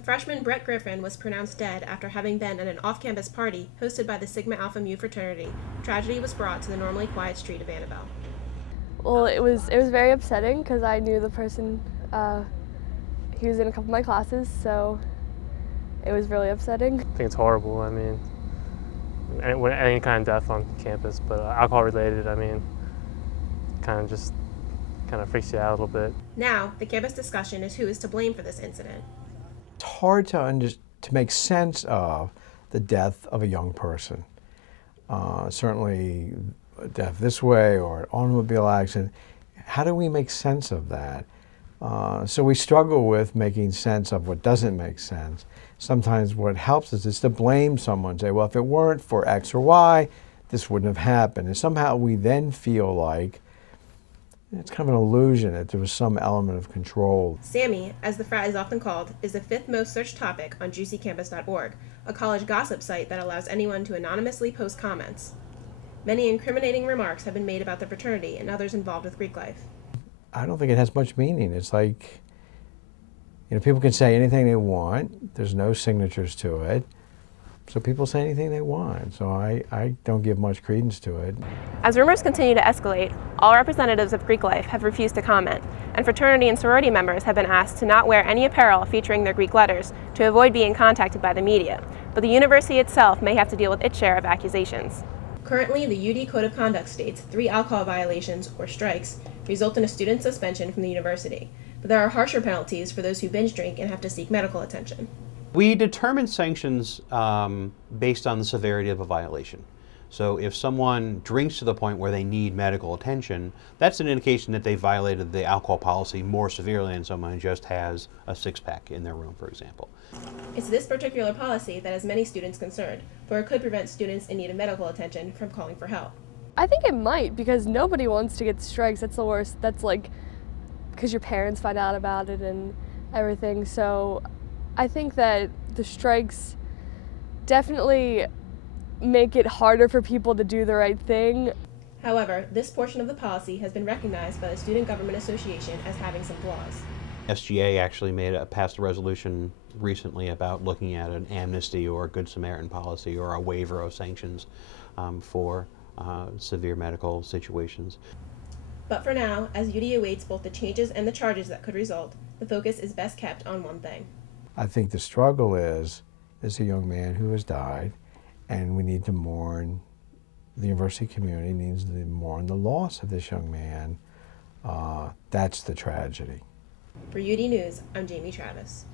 Freshman Brett Griffin was pronounced dead after having been at an off-campus party hosted by the Sigma Alpha Mu fraternity. Tragedy was brought to the normally quiet street of Annabelle. Well, it was very upsetting because I knew the person. He was in a couple of my classes, so it was really upsetting. I think it's horrible. I mean, any kind of death on campus, but alcohol related, I mean, kind of freaks you out a little bit. Now, the campus discussion is who is to blame for this incident. It's hard to make sense of the death of a young person. Certainly, a death this way or an automobile accident. How do we make sense of that? So we struggle with making sense of what doesn't make sense. Sometimes what helps us is to blame someone, say, well, if it weren't for X or Y, this wouldn't have happened. And somehow we then feel like it's kind of an illusion that there was some element of control. Sammy, as the frat is often called, is the fifth most searched topic on juicycampus.org, a college gossip site that allows anyone to anonymously post comments. Many incriminating remarks have been made about the fraternity and others involved with Greek life. I don't think it has much meaning. It's like, people can say anything they want. There's no signatures to it. So people say anything they want. So I don't give much credence to it. As rumors continue to escalate, all representatives of Greek life have refused to comment, and fraternity and sorority members have been asked to not wear any apparel featuring their Greek letters to avoid being contacted by the media. But the university itself may have to deal with its share of accusations. Currently, the UD Code of Conduct states 3 alcohol violations, or strikes, result in a student's suspension from the university. But there are harsher penalties for those who binge drink and have to seek medical attention. We determine sanctions based on the severity of a violation. So if someone drinks to the point where they need medical attention, that's an indication that they violated the alcohol policy more severely than someone who just has a six-pack in their room, for example. It's this particular policy that has many students concerned, for it could prevent students in need of medical attention from calling for help. I think it might, because nobody wants to get strikes. That's the worst. That's like, because your parents find out about it and everything. So I think that the strikes definitely make it harder for people to do the right thing. However, this portion of the policy has been recognized by the Student Government Association as having some flaws. SGA actually passed a resolution recently about looking at an amnesty or a Good Samaritan policy or a waiver of sanctions for severe medical situations. But for now, as UD awaits both the changes and the charges that could result, the focus is best kept on one thing. I think the struggle is a young man who has died, and we need to mourn, the university community needs to mourn the loss of this young man. That's the tragedy. For UD News, I'm Jamie Travis.